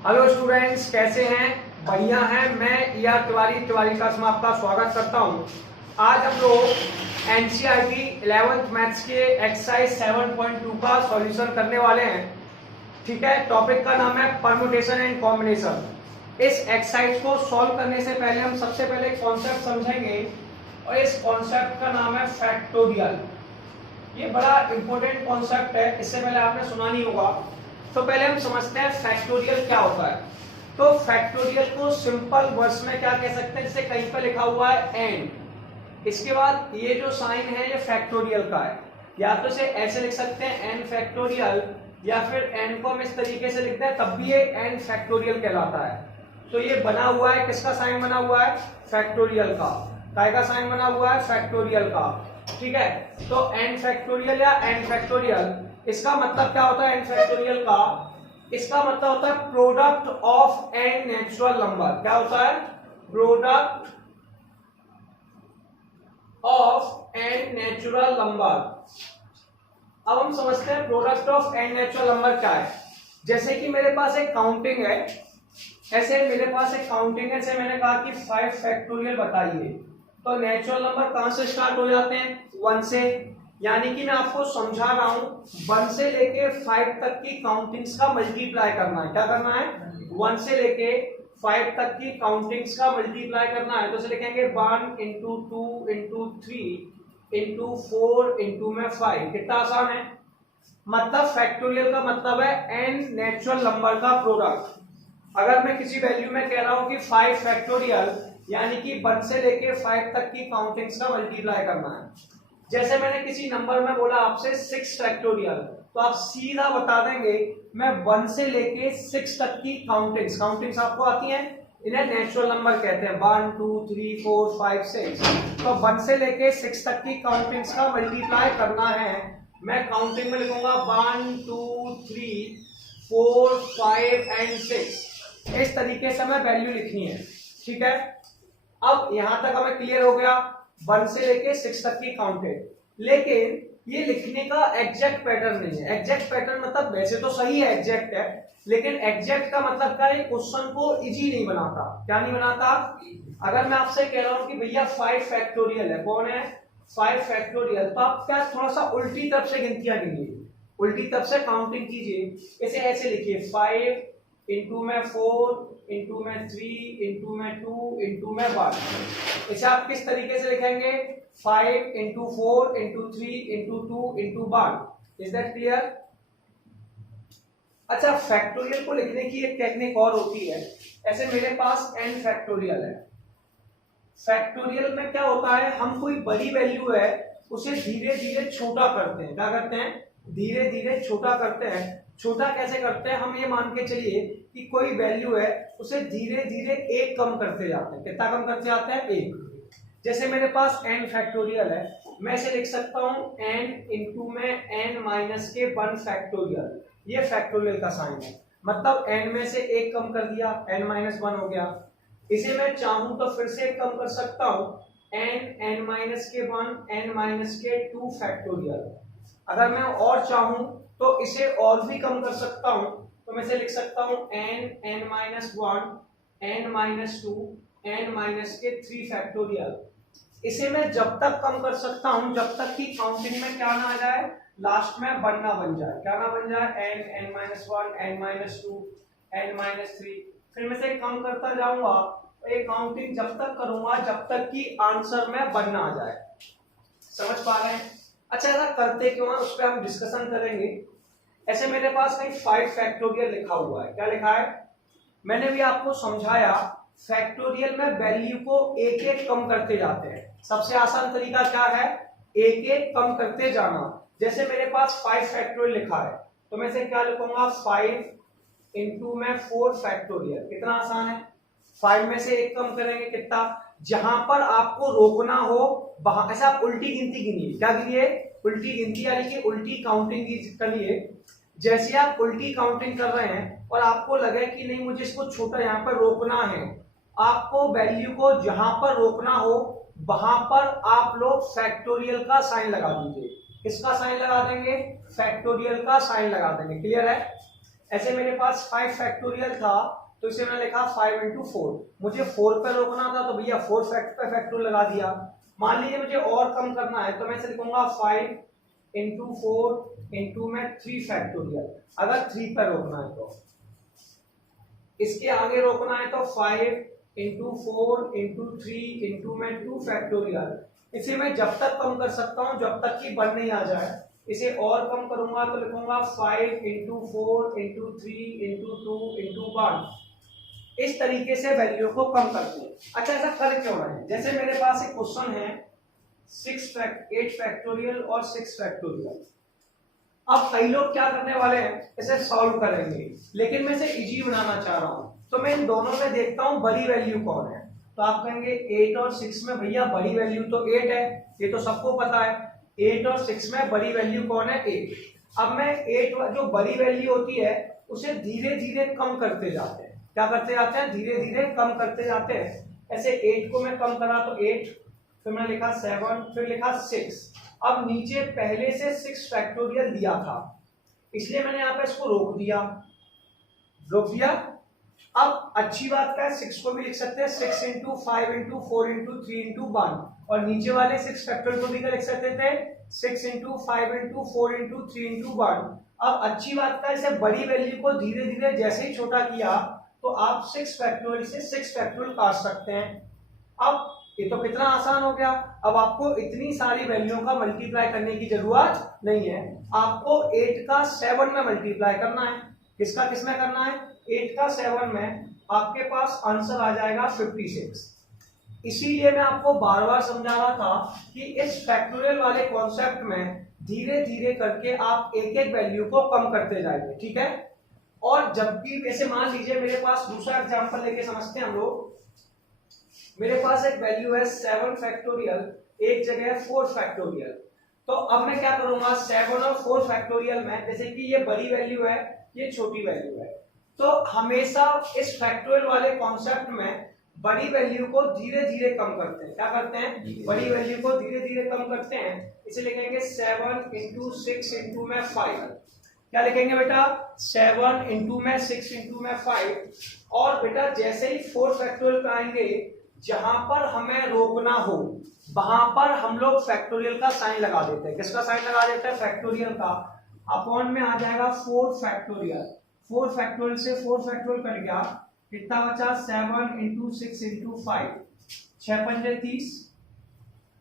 Hello students, कैसे हैं? बढ़िया हैं। मैं तिवारी क्लास में आपका स्वागत करता हूं। आज हम लोग एनसीईआरटी 11th मैथ्स के एक्सरसाइज 7.2 का सॉल्यूशन करने वाले हैं। ठीक है, टॉपिक का नाम है परम्यूटेशन एंड कॉम्बिनेशन। इस एक्सरसाइज को सॉल्व करने से पहले हम सबसे पहले एक कॉन्सेप्ट समझेंगे और इस कॉन्सेप्ट का नाम है फैक्टोरियल। ये बड़ा इंपॉर्टेंट कॉन्सेप्ट है, इससे पहले आपने सुना नहीं होगा। तो पहले हम समझते हैं फैक्टोरियल क्या होता है। तो फैक्टोरियल को सिंपल वर्ड्स में क्या कह सकते हैं, जैसे कहीं पर लिखा हुआ है एंड, इसके बाद ये जो साइन है ये फैक्टोरियल का है। या तो इसे ऐसे लिख सकते हैं एन फैक्टोरियल, या फिर एन को हम इस तरीके से लिखते हैं तब भी ये एन फैक्टोरियल कहलाता है। तो ये बना हुआ है, किसका साइन बना हुआ है? फैक्टोरियल का। काय का साइन बना हुआ है? फैक्टोरियल का। ठीक है, तो एन फैक्टोरियल या एन फैक्टोरियल, इसका मतलब क्या होता है? एन फैक्टोरियल का इसका मतलब होता है product of an natural number. क्या होता है? Product of an natural number. अब हम समझते हैं product of an natural number क्या है। जैसे कि मेरे पास एक काउंटिंग है, ऐसे मेरे पास एक काउंटिंग है, जैसे मैंने कहा कि 5 फैक्टोरियल बताइए, तो नेचुरल नंबर कहां से स्टार्ट हो जाते हैं? 1 से। यानी कि मैं आपको समझा रहा हूं 1 से लेके 5 तक की काउंटिंग्स का मल्टीप्लाई करना है। क्या करना है? 1 से लेके 5 तक की काउंटिंग्स का मल्टीप्लाई करना है। तो इसे लिखेंगे 1 इंटू 2 इंटू 3 इंटू 4 इंटू में 5। कितना आसान है। मतलब फैक्टोरियल का मतलब है एन नेचुरल नंबर का प्रोडक्ट। अगर मैं किसी वैल्यू में कह रहा हूं कि 5 फैक्टोरियल, यानी कि 1 से लेके 5 तक की काउंटिंग्स का मल्टीप्लाई करना है। जैसे मैंने किसी नंबर में बोला आपसे 6 फैक्टोरियल, तो आप सीधा बता देंगे मैं 1 से लेके 6 तक की काउंटिंग्स आपको आती हैं, इन्हें नेचुरल नंबर कहते हैं। 1 2 3 4 5 6। तो 1 से लेके 6 तक की काउंटिंग्स का मल्टीप्लाई करना है। मैं काउंटिंग में लिखूंगा 1 2 3 4 5 एंड 6। इस तरीके से हमें वैल्यू लिखनी है। ठीक है, अब यहां तक हमें क्लियर हो गया 1 से लेके 6 तक की काउंटेड। लेकिन ये लिखने का एग्जैक्ट पैटर्न नहीं है। एग्जैक्ट पैटर्न मतलब वैसे तो सही है, एग्जैक्ट है, लेकिन एग्जैक्ट का मतलब क्या है? क्वेश्चन को इजी नहीं बनाता। क्या नहीं बनाता? अगर मैं आपसे कह रहा हूं कि भैया 5 फैक्टोरियल है, कौन है? 5 फैक्टोरियल, तो आप क्या थोड़ा सा उल्टी तरफ से गिनतियां गिनिए, उल्टी तरफ से काउंटिंग कीजिए। इसे ऐसे लिखिए 5 इंटू में 4 इंटू में 3 इंटू में 2 इंटू में 1। इसे आप किस तरीके से लिखेंगे? 5 into 4 into 3 into 2 into 1। Is that clear? अच्छा, फैक्टोरियल को लिखने की एक टेक्निक और होती है। ऐसे मेरे पास n फैक्टोरियल है। फैक्टोरियल में क्या होता है, हम कोई बड़ी वैल्यू है उसे धीरे धीरे छोटा करते हैं। क्या करते हैं? धीरे धीरे छोटा करते हैं। छोटा कैसे करते हैं? हम ये मान के चलिए कि कोई वैल्यू है उसे धीरे धीरे एक कम करते जाते हैं। कितना कम करते जाते हैं? एक। जैसे मेरे पास n फैक्टोरियल है, मैं इसे लिख सकता हूं n इंटू में n माइनस के 1 फैक्टोरियल। ये फैक्टोरियल का साइन है, मतलब n में से एक कम कर दिया, n माइनस 1 हो गया। इसे मैं चाहूं तो फिर से कम कर सकता हूं n माइनस के 1 n माइनस के 2 फैक्टोरियल। अगर मैं और चाहूं तो इसे और भी कम कर सकता हूं, तो मैं इसे लिख सकता हूं n minus 1 n minus 2 n minus के 3 फैक्टोरियल। इसे मैं जब तक कम कर सकता हूं जब तक कि काउंटिंग में क्या ना आ जाए, लास्ट में 1 ना बन जाए। क्या ना बन जाए? n minus 1 n minus 2 n minus 3। फिर मैं इसे कम करता जाऊंगा, ये काउंटिंग जब तक करूंगा जब तक कि आंसर में 1 ना आ जाए। समझ पा रहे हैं? अच्छा, ऐसा करते क्यों है उस पर हम डिस्कशन करेंगे। ऐसे मेरे पास कहीं 5 फैक्टोरियल लिखा हुआ है। क्या लिखा है? मैंने भी आपको समझाया फैक्टोरियल में वैल्यू को एक एक कम करते जाते हैं। सबसे आसान तरीका क्या है? एक एक कम करते जाना। जैसे मेरे पास 5 फैक्टोरियल लिखा है, तो मैं इसे क्या लिखूंगा? 5 इंटू में 4 फैक्टोरियल। कितना आसान है। 5 में से एक कम करेंगे, कितना? जहां पर आपको रोकना हो वहां ऐसा आप उल्टी गिनती गिनिए। क्या गिनिए? उल्टी गिनती, यानी कि उल्टी काउंटिंग करिए। जैसे आप उल्टी काउंटिंग कर रहे हैं और आपको लगे कि नहीं मुझे इसको छोटा यहाँ पर रोकना है, आपको वैल्यू को जहां पर रोकना हो वहां पर आप लोग फैक्टोरियल का साइन लगा दीजिए। किसका साइन लगा देंगे? फैक्टोरियल का साइन लगा देंगे। क्लियर है? ऐसे मेरे पास 5 फैक्टोरियल था तो इसे मैंने लिखा 5 इंटू 4। मुझे 4 पे रोकना था तो भैया 4 पे फैक्टोरियल लगा दिया। मान लीजिए मुझे और कम करना है तो मैं इसे लिखूंगा 5 इंटू 4 इंटू में 3 फैक्टोरियल, अगर 3 पर रोकना है तो। इसके आगे रोकना है तो 5 इंटू 4 इंटू 3 इंटू में 2 फैक्टोरियल। इसे मैं जब तक कम कर सकता हूं जब तक कि 1 नहीं आ जाए। इसे और कम करूंगा तो लिखूंगा 5 इंटू 4 इंटू 3 इंटू 2 इंटू 1। इस तरीके से वैल्यू को कम करते हैं। अच्छा, ऐसा कर क्यों रहे हैं? जैसे मेरे पास एक क्वेश्चन है 8 फैक्टोरियल और 6 फैक्टोरियल। अब कई लोग क्या करने वाले हैं, इसे सॉल्व करेंगे, लेकिन मैं इसे इजी बनाना चाह रहा हूं तो मैं इन दोनों में देखता हूं बड़ी वैल्यू कौन है। तो आप कहेंगे 8 और 6 में भैया बड़ी वैल्यू तो 8 है, ये तो सबको पता है। 8 और 6 में बड़ी वैल्यू कौन है? 8। अब मैं 8 जो बड़ी वैल्यू होती है उसे धीरे धीरे कम करते जाते हैं। क्या करते जाते हैं? धीरे धीरे कम करते जाते हैं। ऐसे 8 को मैं कम करा तो 8, फिर मैंने लिखा 7, फिर लिखा 6। अब नीचे पहले से 6 फैक्टोरियल दिया था इसलिए मैंने यहाँ पे इसको रोक दिया। अब अच्छी बात क्या है, 6 को भी लिख सकते हैं 6 इंटू 5 इंटू 4 इंटू 3 इंटू 1, और नीचे वाले 6 फैक्टोरियल को भी लिख सकते थे 6 इंटू 5 इंटू 4 इंटू 3 इंटू 1। अब अच्छी बात क्या है, इसे बड़ी वैल्यू को धीरे धीरे जैसे ही छोटा किया तो आप 6 फैक्टोरियल से 6 फैक्टोरियल काट सकते हैं। अब ये तो कितना आसान हो गया। अब आपको इतनी सारी वैल्यूओं का मल्टीप्लाई करने की जरूरत नहीं है, आपको 8 का 7 में मल्टीप्लाई करना है। किसका किसमें करना है? 8 का 7 में। आपके पास आंसर आ जाएगा 56। इसीलिए मैं आपको बार बार समझा रहा था कि इस फैक्टोरियल वाले कॉन्सेप्ट में धीरे धीरे करके आप एक एक वैल्यू को कम करते जाएंगे, ठीक है। और जब भी ऐसे मान लीजिए मेरे पास दूसरा एग्जांपल लेके समझते हैं हम लोग। मेरे पास एक वैल्यू है 7 फैक्टोरियल, एक जगह है 4 फैक्टोरियल। तो अब मैं क्या करूंगा, 7 और 4 फैक्टोरियल में, जैसे कि ये बड़ी वैल्यू है ये छोटी वैल्यू है, तो हमेशा इस फैक्टोरियल वाले कॉन्सेप्ट में बड़ी वैल्यू को धीरे धीरे कम करते हैं। क्या करते हैं? बड़ी वैल्यू को धीरे धीरे कम करते हैं। इसे लिखेंगे 7 इंटू 6 इंटू में 5। क्या लिखेंगे बेटा? 7 इंटू में 6 इंटू में 5। और बेटा जैसे ही 4 फैक्टोरियल पे आएंगे, जहां पर हमें रोकना हो वहां पर हम लोग फैक्टोरियल का साइन लगा देते हैं। किसका साइन लगा देते हैं? फैक्टोरियल का। अपॉन में आ जाएगा 4 फैक्टोरियल। 4 फैक्टोरियल से 4 फैक्टोरियल कट गया, कितना बचा? 7 इंटू 6 इंटू 5, 6 पंजे 30,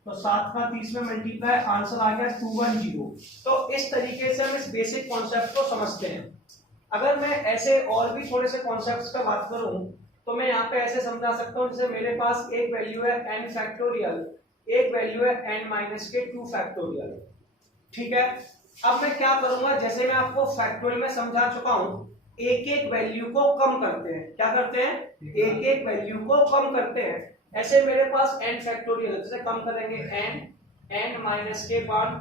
तो 7 का 30 में मल्टीप्लाई, आंसर आ गया 210। तो इस तरीके से हम इस बेसिक कॉन्सेप्ट को समझते हैं। अगर मैं ऐसे और भी थोड़े से कॉन्सेप्ट्स का बात करूं तो मैं यहाँ पे ऐसे समझा सकता हूँ, जैसे मेरे पास एक वैल्यू है n फैक्टोरियल, एक वैल्यू है n माइनस के 2 फैक्टोरियल, ठीक है। अब मैं क्या करूंगा, जैसे मैं आपको फैक्टोरियल में समझा चुका हूं, एक एक वैल्यू को कम करते हैं। क्या करते हैं? एक एक वैल्यू को कम करते हैं। ऐसे मेरे पास n फैक्टोरियल, जैसे कम करेंगे n माइनस के 1,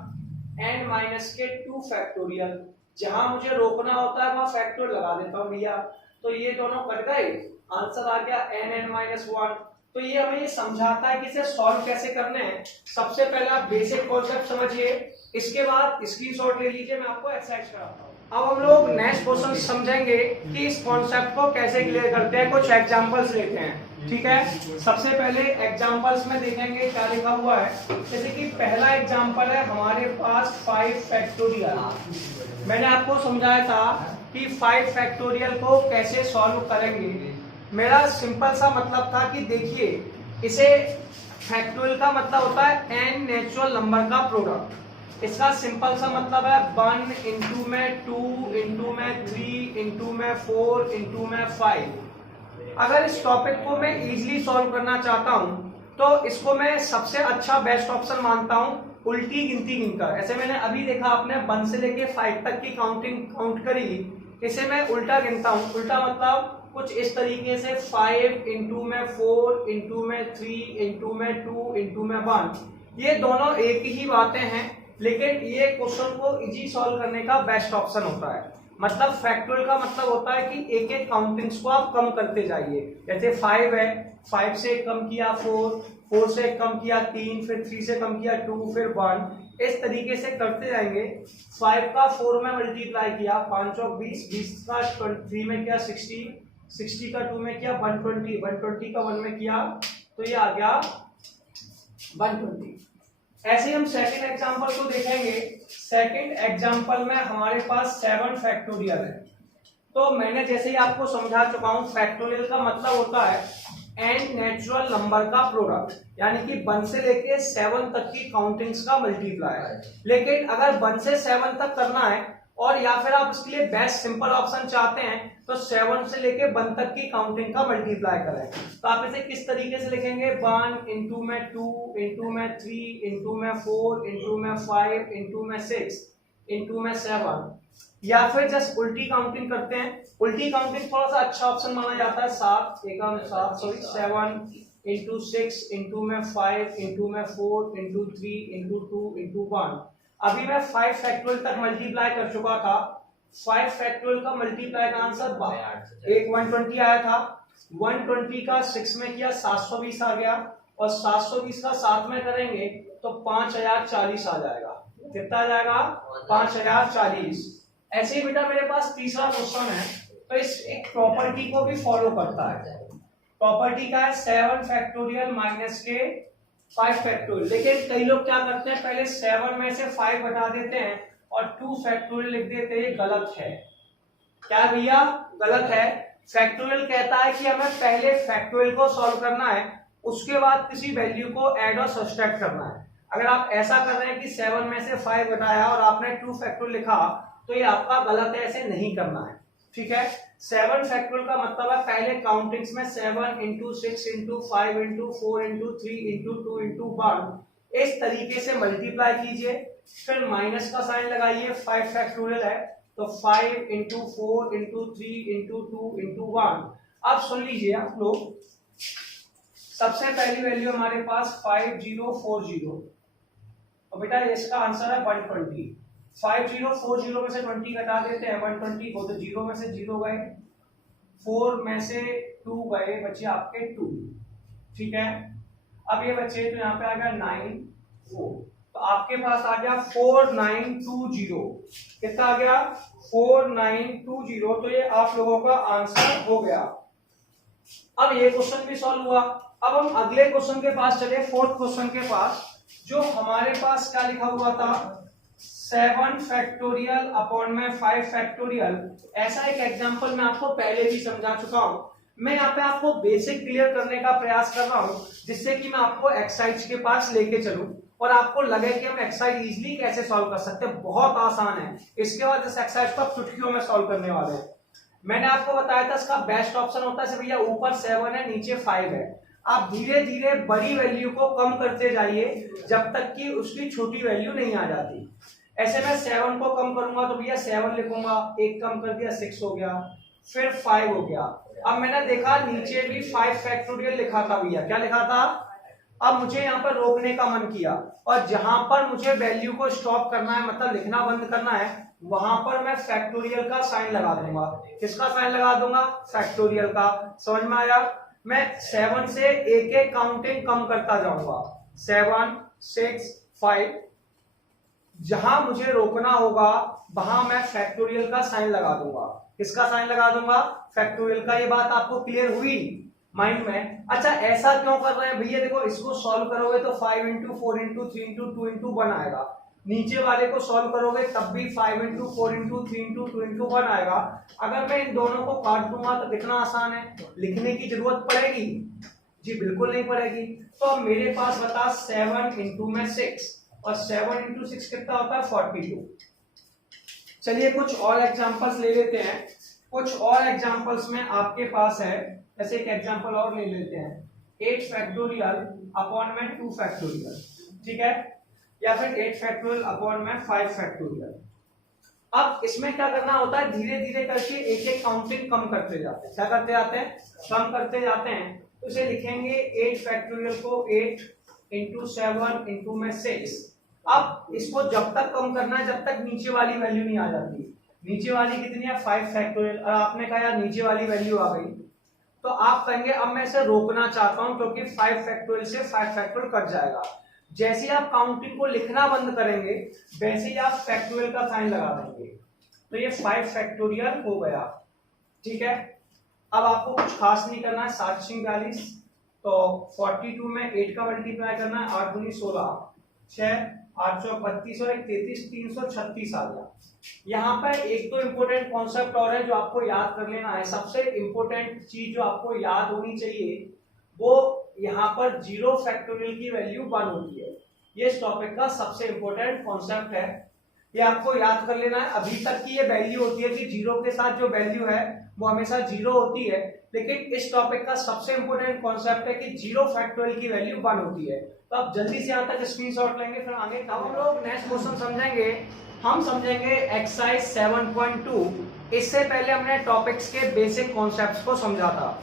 n माइनस के 2 फैक्टोरियल। जहां मुझे रोकना होता है वहां फैक्टोरियल लगा देता हूं भैया, तो ये दोनों कट गए, आंसर आ गया n माइनस 1। तो ये हमें ये समझाता है कि इसे सॉल्व कैसे करने हैं। सबसे पहले आप बेसिक कॉन्सेप्ट समझिए, इसके बाद स्क्रीनशॉट ले लीजिए, मैं आपको एक्सरसाइज कराता हूं। अब हम लोग नेक्स्ट क्वेश्चन समझेंगे कि इस कॉन्सेप्ट को कैसे क्लियर करते हैं। कुछ एग्जांपल्स लेते हैं, ठीक है। सबसे पहले एग्जांपल्स में देखेंगे क्या लिखा हुआ है। जैसे कि पहला एग्जांपल है हमारे पास 5 फैक्टोरियल। मैंने आपको समझाया था कि 5 फैक्टोरियल को कैसे सॉल्व करेंगे। मेरा सिंपल सा मतलब था कि देखिए, इसे फैक्टोरियल का मतलब होता है n नेचुरल नंबर का प्रोडक्ट। इसका सिंपल सा मतलब है 1 इंटू में 2 इंटू में 3 इंटू में 4 इंटू में 5। अगर इस टॉपिक को मैं इजीली सॉल्व करना चाहता हूं तो इसको मैं सबसे अच्छा बेस्ट ऑप्शन मानता हूं उल्टी गिनती गिनकर। ऐसे मैंने अभी देखा, आपने 1 से लेके 5 तक की काउंट करी, इसे मैं उल्टा गिनता हूं। उल्टा मतलब कुछ इस तरीके से 5 इंटू में 4 इंटू में 3 इंटू में 2 इंटू में 1। ये दोनों एक ही बातें हैं, लेकिन ये क्वेश्चन को इजी सॉल्व करने का बेस्ट ऑप्शन होता है। मतलब फैक्टोरियल का मतलब होता है कि एक एक काउंटिंग्स को आप कम करते जाइए। जैसे 5 है, 5 से कम किया 4, 4 से कम किया 3, फिर 3 से कम किया 2, फिर 1, इस तरीके से करते जाएंगे। 5 का 4 में मल्टीप्लाई किया, 5 और 20, 20 का 3 में किया 60, 60 का 2 में किया 120, 120 का 1 में किया तो ये आ गया 120। ऐसे हम सेकंड एग्जांपल को देखेंगे। सेकंड एग्जांपल में हमारे पास 7 फैक्टोरियल है। तो मैंने जैसे ही आपको समझा चुका हूं, फैक्टोरियल का मतलब होता है एन नेचुरल नंबर का प्रोडक्ट, यानी कि 1 से लेके 7 तक की काउंटिंग्स का मल्टीप्लाई। लेकिन अगर 1 से 7 तक करना है और या फिर आप उसके लिए बेस्ट सिंपल ऑप्शन चाहते हैं तो 7 से लेके 1 तक की काउंटिंग का मल्टीप्लाई करें। तो आप इसे किस तरीके से लिखेंगे, 1 इंटू में 2 इंटू में 3 इंटू में 4 इंटू में 5 इंटू में 6 इंटू में 7, या फिर जस्ट उल्टी काउंटिंग करते हैं। उल्टी काउंटिंग थोड़ा सा अच्छा ऑप्शन माना जाता है, 7 सॉरी 7 इंटू 6 इंटू में 5 इंटू में 4 इंटू 3 इंटू 2 इंटू 1। अभी मैं 5 फैक्टोरियल तक मल्टीप्लाई कर चुका था। 5 फैक्टोरियल का मल्टीप्लाई का आंसर एक 120 आया था। 120 का 6 में किया 720 आ गया, और 720 का 7 में करेंगे तो 5040 आ जाएगा। कितना आ जाएगा, 5040। ऐसे ही बेटा मेरे पास तीसरा क्वेश्चन है, तो इस एक प्रॉपर्टी को भी फॉलो करता है। प्रॉपर्टी का है 7 फैक्टोरियल माइनस के 5 फैक्टोरियल। लेकिन कई लोग क्या करते हैं, पहले 7 में से 5 बता देते हैं और 2 फैक्टोरियल लिख देते हैं। ये गलत है। क्या भैया, गलत है। फैक्टोरियल कहता है कि हमें पहले फैक्टोरियल को सॉल्व करना है, उसके बाद किसी वैल्यू को ऐड और सब्सट्रैक्ट करना है। अगर आप ऐसा कर रहे हैं कि 7 में से 5 घटाया और आपने 2 फैक्टोरियल लिखा तो ये आपका गलत है, ऐसे नहीं करना है। ठीक है, 7 फैक्टोरियल का मतलब है पहले काउंटिंग्स में 7 into 6 into 5 into 4 into 3 into 2 into 1 इस तरीके से मल्टीप्लाई कीजिए, फिर माइनस का साइन लगाइए। 5 फैक्टोरियल है तो 5 इंटू 4 इंटू 3 इंटू 2 इंटू 1। अब सुन लीजिए आप लोग, सबसे पहली वैल्यू हमारे पास 5040, तो बेटा इसका आंसर है 120। 5040 में से 20 घटा देते हैं 120 को, तो 0 में से 0 गए, 4 में से 2 गए, बचे आपके 2। ठीक है, अब ये बचे तो यहाँ पे आ गया 9 4, तो आपके पास आ गया 4920। कितना आ गया, 4920। तो ये आप लोगों का आंसर हो गया। अब ये क्वेश्चन भी सॉल्व हुआ। अब हम अगले क्वेश्चन के पास चले, फोर्थ क्वेश्चन के पास, जो हमारे पास क्या लिखा हुआ था, 7 फैक्टोरियल अपॉन में 5 फैक्टोरियल। ऐसा एक एग्जांपल मैं आपको पहले भी समझा चुका हूं। मैं यहाँ पे आपको बेसिक क्लियर करने का प्रयास कर रहा हूं, जिससे कि मैं आपको एक्सरसाइज के पास लेके चलूं और आपको लगे कि हम एक्सरसाइज इजीली कैसे सॉल्व कर सकते हैं। बहुत आसान है। इसके बाद इस एक्सरसाइज को आप चुटकियों में सॉल्व करने वाले हैं। मैंने आपको बताया था इसका बेस्ट ऑप्शन होता है भैया ऊपर 7 है नीचे 5 है। आप धीरे धीरे बड़ी वैल्यू को कम करते जाइए जब तक कि उसकी छोटी वैल्यू नहीं आ जाती। ऐसे मैं 7 को कम करूंगा तो भैया 7 लिखूंगा, एक कम कर दिया 6 हो गया, फिर 5 हो गया। अब मैंने देखा नीचे भी 5 फैक्टोरियल लिखा था भैया, क्या लिखा था। अब मुझे यहाँ पर रोकने का मन किया और जहां पर मुझे वैल्यू को स्टॉप करना है, मतलब लिखना बंद करना है, वहां पर मैं फैक्टोरियल का साइन लगा दूंगा। किसका साइन लगा दूंगा, फैक्टोरियल का। समझ में आया। मैं 7 से एक एक काउंटिंग कम करता जाऊंगा, 7 6 5। जहां मुझे रोकना होगा वहां मैं फैक्टोरियल का साइन लगा दूंगा। किसका साइन लगा दूंगा, फैक्टोरियल का। ये बात आपको क्लियर हुई माइंड में। अच्छा ऐसा क्यों कर रहे हैं भैया, देखो इसको सॉल्व करोगे तो 5 इंटू 4 इंटू 3 इंटू 2 इंटू 1 आएगा। नीचे वाले को सॉल्व करोगे तब भी 5 इंटू 4 इंटू 3 इंटू 2 इंटू 1 आएगा। अगर मैं इन दोनों को काट दूंगा तो कितना आसान है, लिखने की जरूरत पड़ेगी जी, बिल्कुल नहीं पड़ेगी। तो अब मेरे पास बता 7 इंटू में 6 और 7 इंटू 6 कितना होता है 42। चलिए कुछ और एग्जांपल्स ले लेते हैं। कुछ और एग्जांपल्स में आपके पास है, जैसे एक एग्जांपल और ले लेते हैं, 8 फैक्टोरियल अपॉन में 2 फैक्टोरियल। ठीक है, या फिर 8 फैक्टोरियल अपॉन में 5 फैक्टोरियल। अब इसमें क्या करना होता है, धीरे धीरे करके एक एक काउंटिंग कम करते जाते हैं। क्या करते जाते हैं, कम करते जाते हैं। तो इसे लिखेंगे 8 फैक्टोरियल को 8 इंटू 7 इंटू में 6। अब इसको जब तक कम करना है जब तक नीचे वाली वैल्यू नहीं आ जाती। नीचे वाली कितनी है 5 फैक्टोरियल, और आपने कहा यार नीचे वाली वैल्यू आ गई, तो आप कहेंगे अब मैं इसे रोकना चाहता हूं क्योंकि 5 फैक्टोरियल से 5 फैक्टोरियल कट जाएगा। जैसे ही आप काउंटिंग को लिखना बंद करेंगे वैसे ही आप फैक्टोरियल का साइन लगा देंगे, तो ये 5 फैक्टोरियल हो गया। ठीक है, अब आपको कुछ खास नहीं करना है। 746 तो 42 में 8 का मल्टीप्लाई करना है, 8 दूनी 16, 6 832 और 33 336 आ गया। यहाँ पर एक तो इम्पोर्टेंट कॉन्सेप्ट और है जो आपको याद कर लेना है। सबसे इम्पोर्टेंट चीज जो आपको याद होनी चाहिए वो यहाँ पर 0 फैक्टोरियल की वैल्यू 1 होती है। ये इस टॉपिक का सबसे इम्पोर्टेंट कॉन्सेप्ट है, ये आपको याद कर लेना है। अभी तक की ये वैल्यू होती है कि 0 के साथ जो वैल्यू है वो हमेशा 0 होती है, लेकिन इस टॉपिक का सबसे इंपॉर्टेंट कॉन्सेप्ट है कि 0 फैक्टोरियल की वैल्यू 1 होती है। तो आप जल्दी से यहाँ तक स्क्रीनशॉट लेंगे, फिर आगे हम लोग नेक्स्ट क्वेश्चन समझेंगे। हम समझेंगे एक्सरसाइज 7.2। इससे पहले हमने टॉपिक्स के बेसिक कॉन्सेप्ट्स को समझा था।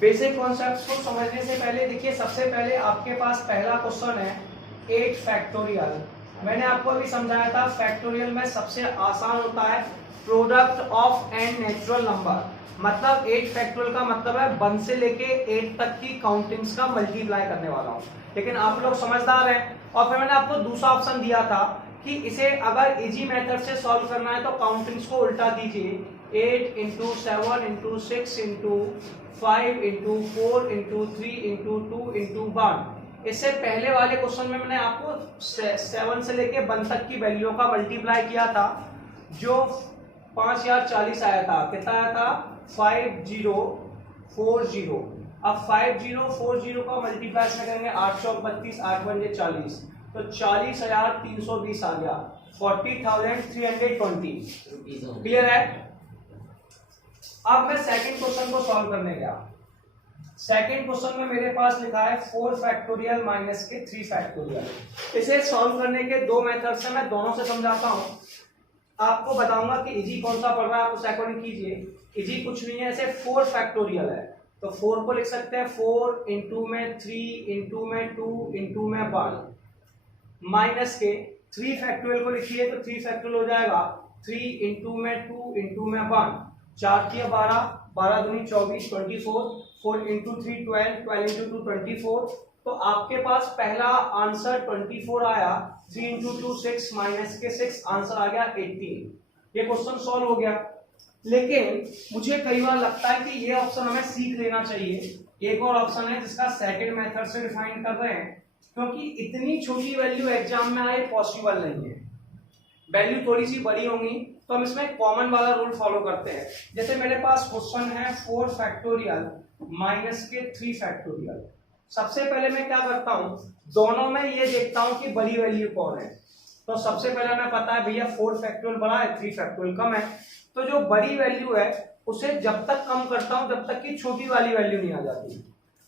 बेसिक कॉन्सेप्ट्स को समझने से पहले देखिए, सबसे पहले आपके पास पहला क्वेश्चन है 8 फैक्टोरियल। मैंने आपको अभी समझाया था फैक्टोरियल में सबसे आसान होता है product of an natural number. मतलब 8 फैक्टोरियल का मतलब है 1 से लेके 8 तक की काउंटिंग्स का मल्टीप्लाई करने वाला हूं। लेकिन आप लोग समझदार हैं। और फिर मैंने आपको दूसरा ऑप्शन दिया था कि इसे अगर इजी मेथड से सॉल्व करना है तो काउंटिंग्स को उल्टा कीजिए, 8 into 7 into 6 into 5 into 4 into 3 into 2 into 1। इससे पहले वाले क्वेश्चन में मैंने आपको 7 से लेके 1 तक की वैल्यू का मल्टीप्लाई किया था, जो 5040 आया था। कितना आया था 5040। अब 5040 का मल्टीप्लाई से करेंगे 832, 8 बजे 40, तो 40,320 आ गया, 40,320। क्लियर है। अब मैं सेकंड क्वेश्चन को सॉल्व करने गया। सेकंड क्वेश्चन में मेरे पास लिखा है 4 फैक्टोरियल माइनस के 3 फैक्टोरियल। इसे सॉल्व करने के दो मेथड से मैं दोनों से समझाता हूं। आपको बताऊंगा कि इजी कौन सा पढ़ रहा है, आप उस अकॉर्डिंग कीजिए। इजी कुछ नहीं है, ऐसे 4 फैक्टोरियल है तो 4 को लिख सकते हैं 4 इंटू में 3 इंटू में 2 इंटू में 1, माइनस के 3 फैक्टोरियल को लिखिए तो 3 फैक्टोरियल हो जाएगा 3 इंटू में 2 इंटू में 1, 4 की 12, 12 दूनी 24, 24, 4 इंटू 3 12, 12 इंटू 2 24। तो आपके पास पहला आंसर 24 आया, 3 इंटू 2 6, माइनस के 6, आंसर आ गया 18। ये क्वेश्चन सॉल्व हो गया। लेकिन मुझे कई बार लगता है कि ये ऑप्शन हमें सीख लेना चाहिए। एक और ऑप्शन है जिसका सेकंड मेथड से डिफाइन कर रहे हैं, क्योंकि इतनी छोटी वैल्यू एग्जाम में आए पॉसिबल नहीं है। वैल्यू थोड़ी सी बड़ी होंगी तो हम इसमें कॉमन वाला रूल फॉलो करते हैं। जैसे मेरे पास क्वेश्चन है 4 फैक्टोरियल माइनस के 3 फैक्टोरियल। सबसे पहले मैं क्या करता हूं, दोनों में ये देखता हूं कि बड़ी वैल्यू कौन है। तो सबसे पहले हमें पता है भैया 4 फैक्टोरियल बड़ा है, 3 फैक्टोरियल कम है। तो जो बड़ी वैल्यू है उसे जब तक कम करता हूं जब तक कि छोटी वाली वैल्यू नहीं आ जाती।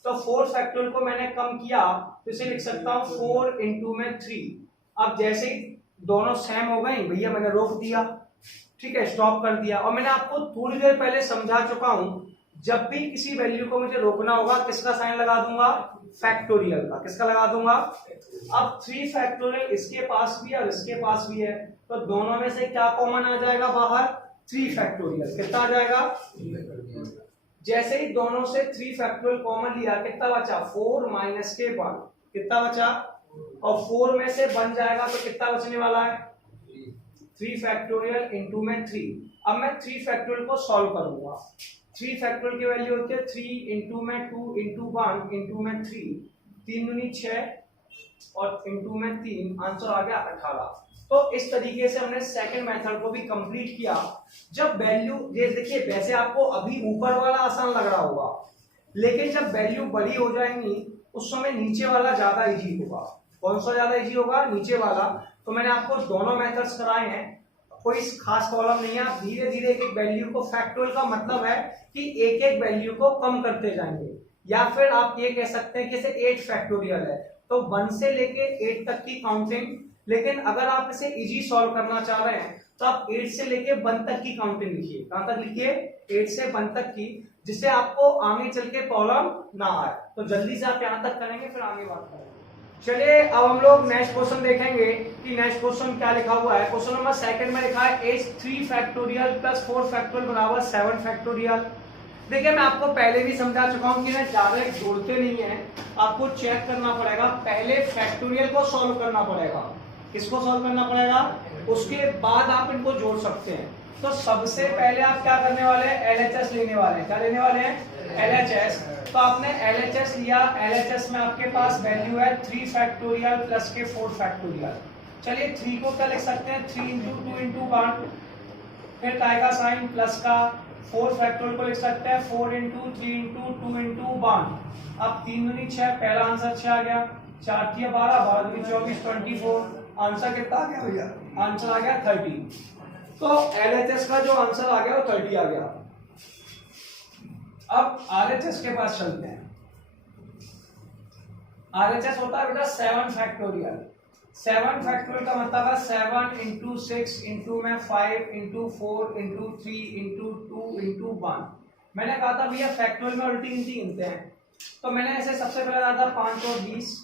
तो 4 फैक्टोरियल को मैंने कम किया तो इसे लिख सकता हूं 4 इंटू में 3। अब जैसे ही दोनों सेम हो गई भैया मैंने रोक दिया, ठीक है, स्टॉप कर दिया। और मैंने आपको थोड़ी देर पहले समझा चुका हूं, जब भी किसी वैल्यू को मुझे रोकना होगा किसका साइन लगा दूंगा, फैक्टोरियल का। किसका लगा दूंगा। अब 3 फैक्टोरियल इसके पास भी है और इसके पास भी है, तो दोनों में से क्या कॉमन आ जाएगा बाहर, 3 फैक्टोरियल। कितना आ जाएगा, जैसे ही दोनों से 3 फैक्टोरियल कॉमन लिया कितना बचा, 4 माइनस के 1, कितना बचा, और 4 में से बन जाएगा तो कितना बचने वाला है, 3 फैक्टोरियल इंटू में 3। अब मैं 3 फैक्टोरियल को सॉल्व करूंगा। 3 फैक्टोरियल की वैल्यू होती है 3 इंटू में 2 इंटू 1 इंटू में 3, 3 दूनी 6 और इंटू में 3, आंसर आ गया 18। तो इस तरीके से हमने सेकंड मेथड को भी कंप्लीट किया। जब वैल्यू, ये देखिए वैसे आपको अभी ऊपर वाला आसान लग रहा होगा, लेकिन जब वैल्यू बड़ी हो जाएंगी उस समय नीचे वाला ज्यादा इजी होगा। कौन सा ज्यादा इजी होगा, नीचे वाला। तो मैंने आपको दोनों मेथड्स कराए हैं, कोई खास प्रॉब्लम नहीं है। आप धीरे धीरे एक एक वैल्यू को, फैक्टोरियल का मतलब है कि एक एक वैल्यू को कम करते जाएंगे। या फिर आप ये कह सकते हैं कि जैसे 8 फैक्टोरियल है तो 1 से लेके 8 तक की काउंटिंग। लेकिन अगर आप इसे इजी सॉल्व करना चाह रहे हैं तो आप 8 से लेके 1 तक की काउंटिंग लिखिए। कहां तक लिखिए, 8 से 1 तक की, जिससे आपको आगे चल के प्रॉब्लम ना आए। तो जल्दी से आप यहां तक करेंगे फिर आगे बात करेंगे। चलिए अब हम लोग नेक्स्ट क्वेश्चन देखेंगे कि नेक्स्ट क्वेश्चन क्या लिखा हुआ है। क्वेश्चन नंबर सेकंड में लिखा है एच 3 फैक्टोरियल प्लस 4 फैक्टोरियल बराबर 7 फैक्टोरियल। देखिए मैं आपको पहले भी समझा चुका हूं कि ना ज्यादा जोड़ते नहीं है, आपको चेक करना पड़ेगा, पहले फैक्टोरियल को सॉल्व करना पड़ेगा। किसको सॉल्व करना पड़ेगा? उसके बाद आप इनको जोड़ सकते हैं। तो सबसे पहले आप क्या करने वाले हैं? एलएचएस लेने वाले हैं। क्या लेने वाले हैं? एलएचएस। तो आपने एलएचएस लिया, एलएचएस में आपके पास वैल्यू है 3 फैक्टोरियल प्लस के 4 फैक्टोरियल। चलिए 3 को क्या लिख सकते हैं? 3 इंटू 2 इंटू 1, फिर काय का साइन प्लस का। 4 फैक्टोरियल को लिख सकते हैं 4 इंटू 3 इंटू 2 इंटू 1। अब 3 दूनी 6, पहला आंसर 6 आ गया। 4 3 12, 12 दूनी 24, 24। आंसर कितना आ गया भैया? आंसर आ गया 30। तो एलएचएस का जो आंसर आ गया वो 30 आ गया। अब आरएचएस के पास चलते हैं। आरएचएस होता है बेटा 7 फैक्टोरियल। 7 फैक्टोरियल का मतलब है 7 इंटू 6 इंटू में 5 इंटू 4 इंटू 3 इंटू 2 इंटू 1। मैंने कहा था भैया फैक्टोरियल में उल्टी गिनती गिनते हैं, तो मैंने ऐसे सबसे पहले कहा था 5 और 20,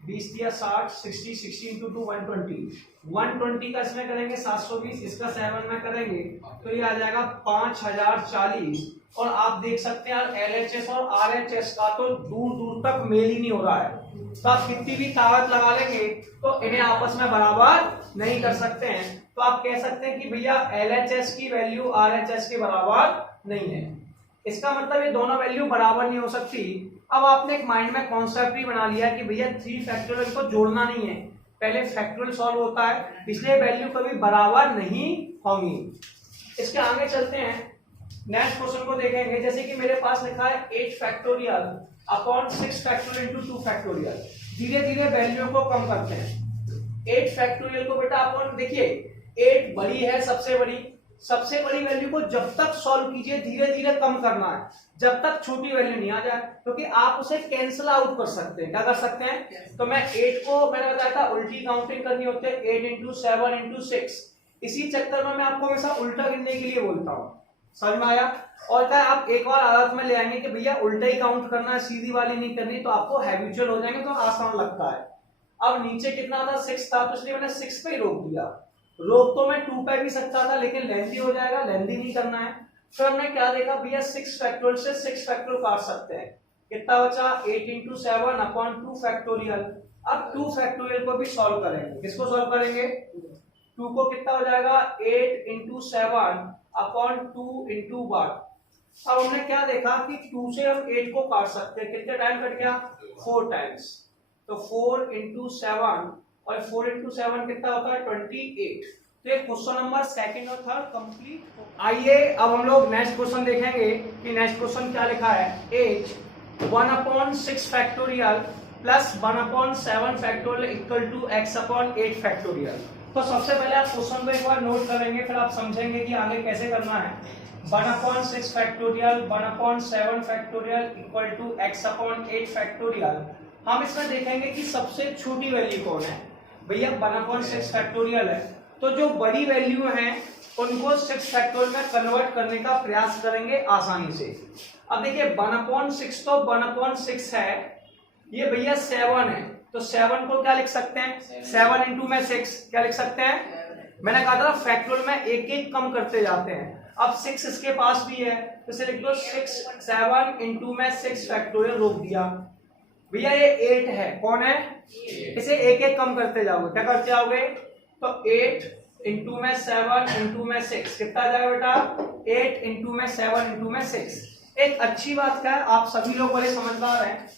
20 दिया 60, 60, 60 इंटू 2 120। 120 का इसमें करेंगे 720, इसका 7 में करेंगे तो ये आ जाएगा 5040। और आप देख सकते हैं एलएचएस और आरएचएस का तो दूर दूर तक मेल ही नहीं हो रहा है। तो आप कितनी भी ताकत लगा लेंगे तो इन्हें आपस में बराबर नहीं कर सकते हैं। तो आप कह सकते हैं कि भैया एलएचएस की वैल्यू आरएचएस के बराबर नहीं है। इसका मतलब ये दोनों वैल्यू बराबर नहीं हो सकती। अब आपने एक माइंड में कॉन्सेप्ट ही बना लिया कि भैया 3 फैक्टोरियल को जोड़ना नहीं है, पहले फैक्टोरियल सॉल्व होता है, इसलिए वैल्यू कभी बराबर नहीं होंगी। इसके आगे चलते हैं, नेक्स्ट क्वेश्चन को देखेंगे। जैसे कि मेरे पास लिखा है 8 factorial upon 6 factorial into 2 factorial. धीरे धीरे वैल्यू को कम करते हैं। 8 फैक्टोरियल को बेटा अपन देखिए 8 बड़ी है, सबसे बड़ी वैल्यू को जब तक सॉल्व कीजिए धीरे धीरे कम करना है, जब तक छोटी वैल्यू नहीं आ जाए, क्योंकि आप उसे कैंसिल आउट कर सकते हैं। क्या कर सकते हैं? तो मैं 8 को मैंने बताया था उल्टी काउंटिंग करनी होती है, 8 इंटू 7 इंटू 6। इसी चक्कर में मैं आपको हमेशा उल्टा गिनने के लिए बोलता हूँ। समझ में आया? और क्या आप एक बार आदत में ले आएंगे कि भैया उल्टा ही काउंट करना है, सीधी वाली नहीं करनी, तो आपको हैबिचुअल हो जाएंगे, तो आसान लगता है। अब नीचे कितना था? 6 था, तो इसलिए मैंने 6 पे ही रोक दिया। रोक तो मैं 2 पे भी सकता था, लेकिन लेंथी हो जाएगा, लेंथी नहीं करना है। फिर हमने क्या देखा भैया 6 फैक्टोरियल से 6 फैक्टोरियल काट सकते हैं। कितना बचा? 8 इंटू 7 अपॉन 2 फैक्टोरियल। अब 2 फैक्टोरियल को भी सॉल्व करेंगे। किसको सॉल्व करेंगे? 2 को कितना हो जाएगा? 8 इंटू 7 अपॉन 2 इंटू 1। अब हमने क्या देखा कि 2 से हम 8 को काट सकते हैं। कितने टाइम कट गया? 4 टाइम्स। तो 4 इंटू 7 और 4 इंटू 7 कितना होता है? 28। तो ये क्वेश्चन नंबर सेकंड और थर्ड कंप्लीट। आइए अब हम लोग नेक्स्ट क्वेश्चन देखेंगे कि नेक्स्ट क्वेश्चन क्या लिखा है। H 1 upon 6 factorial plus 1 upon 7 factorial equal to x upon 8 factorial. तो सबसे पहले आप क्वेश्चन को एक बार नोट करेंगे, फिर आप समझेंगे कि आगे कैसे करना है। 1 upon 6 factorial 1 upon 7 factorial equal to x upon 8 factorial. हम इसमें देखेंगे कि सबसे छोटी वैल्यू कौन है। भैया 1 अपॉन 6 फैक्टोरियल है, तो जो बड़ी वैल्यू है उनको 6 फैक्टोरियल में कन्वर्ट करने का प्रयास करेंगे आसानी से। अब देखिए 1 अपॉन 6 तो 1 अपॉन 6 है, ये भैया 7 है, तो 7 को क्या लिख सकते हैं? 7 इंटू में 6 क्या लिख सकते हैं? मैंने कहा था फैक्टोरियल में एक एक कम करते जाते हैं। अब 6 इसके पास भी है, तो इसे लिख लो 6 7 इंटू में 6 फैक्टोरियल रोक दिया। भैया ये 8 है, कौन है? इसे एक एक कम करते जाओगे। क्या करते जाओगे? तो 8 इंटू में 7 इंटू में 6 कितना आ जाएगा बेटा? 8 इंटू में 7 इंटू में 6। एक अच्छी बात क्या है, आप सभी लोग बड़े समझदार हैं।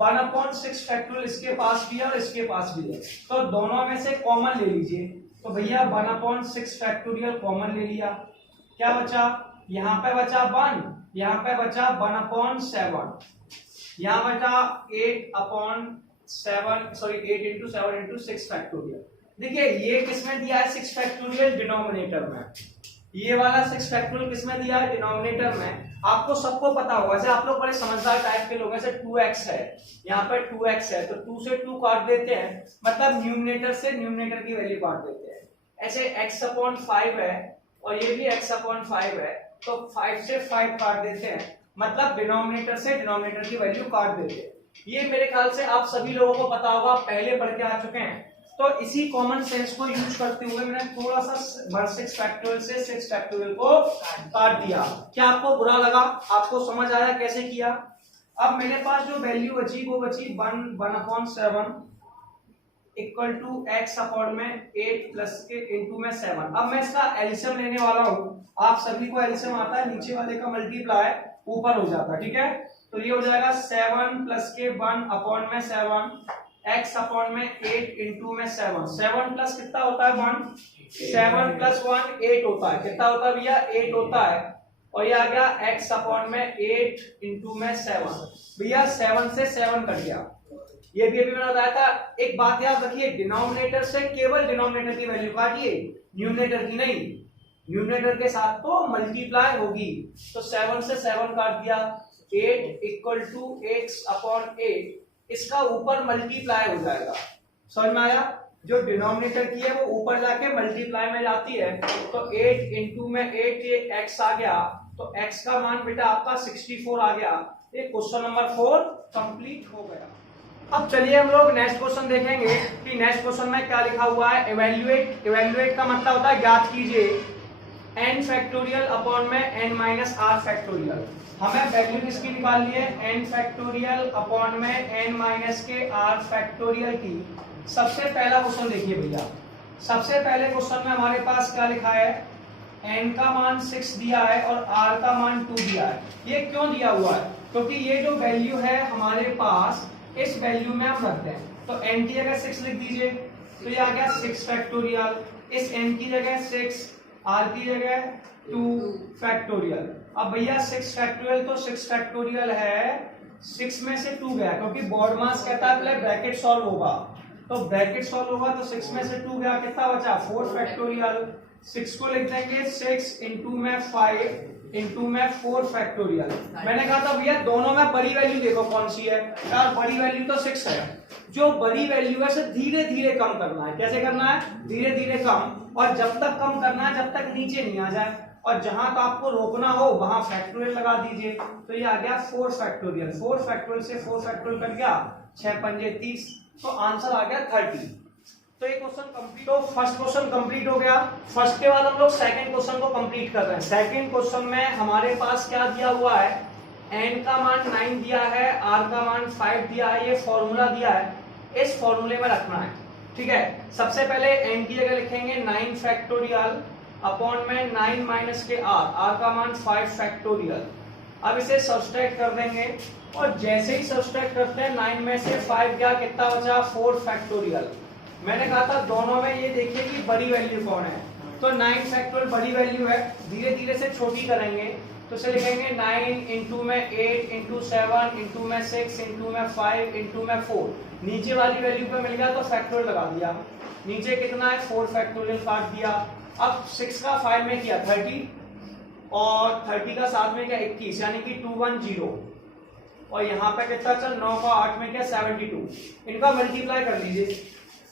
1 अपॉन 6 फैक्टोरियल इसके पास भी है और इसके पास भी है, तो दोनों में से कॉमन ले लीजिए। तो भैया 1 अपॉन 6 फैक्टोरियल कॉमन ले लिया, क्या बचा? यहाँ पे बचा 1, यहाँ पे बचा 1 अपॉन 7, यहाँ बचा 8 upon 7, sorry 8 into 7 into 6 factorial. देखिए ये किसमें दिया है? 6 फैक्टोरियल डिनोमिनेटर में। ये वाला 6 फैक्टोरियल किसमें दिया है? डिनोमिनेटर में। आपको सबको पता होगा, जैसे आप लोग बड़े समझदार टाइप के लोग हैं, जैसे 2x है, यहाँ पर 2x है, तो 2 से 2 काट देते हैं, मतलब न्यूमरेटर से न्यूमरेटर की वैल्यू काट देते हैं। ऐसे x अपॉन 5 है और ये भी x अपॉन 5 है, तो 5 से 5 काट देते हैं, मतलब डिनोमिनेटर से डिनोमिनेटर की वैल्यू काट देते हैं। ये मेरे ख्याल से आप सभी लोगों को पता होगा, पहले पढ़ के आ चुके हैं। तो इसी कॉमन सेंस को यूज करते हुए मैंने थोड़ा सा 6 फैक्टोरियल से 6 फैक्टोरियल को काट दिया। क्या आपको बुरा लगा? आपको समझ आया कैसे किया? अब मेरे पास जो वैल्यू बची वो बची 1/7 इक्वल टू x अपॉन में 8 प्लस के इंटू में 7। अब मैं इसका एलसीएम लेने वाला हूं। आप सभी को एलसीएम आता है, नीचे वाले का मल्टीप्लाई ऊपर हो जाता है, ठीक है। तो ये हो जाएगा 7 प्लस के 1 अपॉन में 7 x अपॉन में 8 इंटू में 7। 7 प्लस कितना होता है 1, 7 प्लस 1 8 होता है। कितना होता है भैया? 8 होता है। और ये आ गया x अपॉन में 8 इंटू में 7। भैया 7 से 7 कट गया। ये भी अभी मैंने बताया था। एक बात याद रखिए, डिनोमिनेटर से केवल डिनोमिनेटर की वैल्यू काटिए, न्यूमरेटर की नहीं। न्यूमरेटर के साथ तो मल्टीप्लाई होगी। तो 7 से 7 काट दिया, 8 इक्वल टू x अपॉन 8, इसका ऊपर मल्टीप्लाई हो जाएगा। समझ में आया? जो डिनोमिनेटर की है वो ऊपर जाके मल्टीप्लाई में जाती है। तो 8 इंटू में 8 ये x आ गया, तो x का मान बेटा आपका 64 आ गया। ये क्वेश्चन नंबर 4 कंप्लीट हो गया। अब चलिए हम लोग नेक्स्ट क्वेश्चन देखेंगे कि नेक्स्ट क्वेश्चन में क्या लिखा हुआ है। इवैल्यूएट, इवैल्यूएट का मतलब होता है ज्ञात कीजिए n फैक्टोरियल अपॉन में n माइनस r फैक्टोरियल। हमें वैल्यू किसकी निकालनी है? n फैक्टोरियल अपॉन में n माइनस के r फैक्टोरियल की। सबसे पहला क्वेश्चन देखिए भैया। सबसे पहले क्वेश्चन में हमारे पास क्या लिखा है? n का मान 6 दिया है और r का मान 2 दिया है। ये क्यों दिया हुआ है? क्योंकि ये जो वैल्यू है हमारे पास, इस वैल्यू में हम रखते हैं। तो n की जगह 6 लिख दीजिए, तो ये आ गया 6 फैक्टोरियल। इस n की जगह 6, r की जगह 2 फैक्टोरियल। अब भैया 6 फैक्टोरियल तो 6 फैक्टोरियल है, 6 में से 2 गया, क्योंकि बोर्ड मास कहता है पहले ब्रैकेट सॉल्व होगा। तो ब्रैकेट सॉल्व होगा तो 6 में से 2 गया, कितना बचा? 4 फैक्टोरियल। 6 को लिख देंगे 6 इंटू में 5 इंटू में 4 फैक्टोरियल। मैंने कहा था भैया दोनों में बड़ी वैल्यू देखो कौन सी है। यार बड़ी वैल्यू तो 6 है। जो बड़ी वैल्यू है उसे धीरे धीरे कम करना है। कैसे करना है? धीरे धीरे कम। और जब तक कम करना है जब तक नीचे नहीं आ जाए, और जहां तक आपको रोकना हो वहां फैक्टोरियल लगा दीजिए। तो ये आ गया 4 फैक्टोरियल। 4 फैक्टोरियल से 4 फैक्टोरियल कट गया, 6 पंजे 30, तो आंसर आ गया 30। तो ये क्वेश्चन कंप्लीट। तो फर्स्ट क्वेश्चन कंप्लीट हो गया। फर्स्ट के बाद हम लोग सेकंड क्वेश्चन को कंप्लीट कर रहे हैं। सेकंड क्वेश्चन में हमारे पास क्या दिया हुआ है? n का मान 9 दिया है, r का मान 5 दिया है, ये फॉर्मूला दिया है, इस फॉर्मूले में रखना है। ठीक है, सबसे पहले n की जगह लिखेंगे 9 फैक्टोरियल अपॉन में 9 माइनस के r का मान 5 फैक्टोरियल। अब इसे सब्सट्रैक्ट कर देंगे, और जैसे ही सब्सट्रैक्ट करते हैं 9 में से 5 गया, कितना बचा? 4 फैक्टोरियल। मैंने कहा था दोनों में ये देखिए कि बड़ी वैल्यू कौन है। तो 9 फैक्टोरियल बड़ी वैल्यू है, धीरे धीरे से छोटी करेंगे। तो इसे लिखेंगे 9 इंटू में 8 इंटू 7 इंटू में 6 इंटू में 5 इंटू में 4। नीचे वाली वैल्यू पे मिल गया तो फैक्टोरियल लगा दिया। नीचे कितना है? 4 फैक्टोरियल काट दिया। अब 6 का 5 में किया 30, और 30 का 7 में किया 21, यानी कि 210। और यहाँ पे कितना चल? 9 का 8 में किया 72। इनका मल्टीप्लाई कर लीजिए।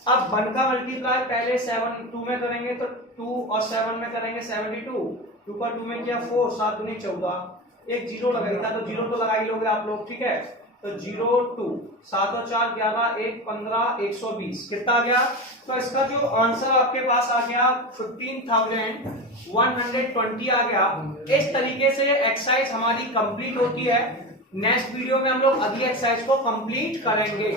अब 1 का मल्टीप्लाई पहले 7 2 में करेंगे तो 2 और 7 में करेंगे 72। 2 का 2 में किया 4, 7 दूनी 14, एक जीरो लगाई था तो जीरो तो लगा ही लोगे आप लोग। ठीक है, तो 0 2 7 और 4 11 1 15 120 कितना आ गया? तो इसका जो आंसर आपके पास आ गया 15,120 आ गया। इस तरीके से एक्सरसाइज हमारी कंप्लीट होती है। नेक्स्ट वीडियो में हम लोग अगली एक्सरसाइज को कंप्लीट करेंगे।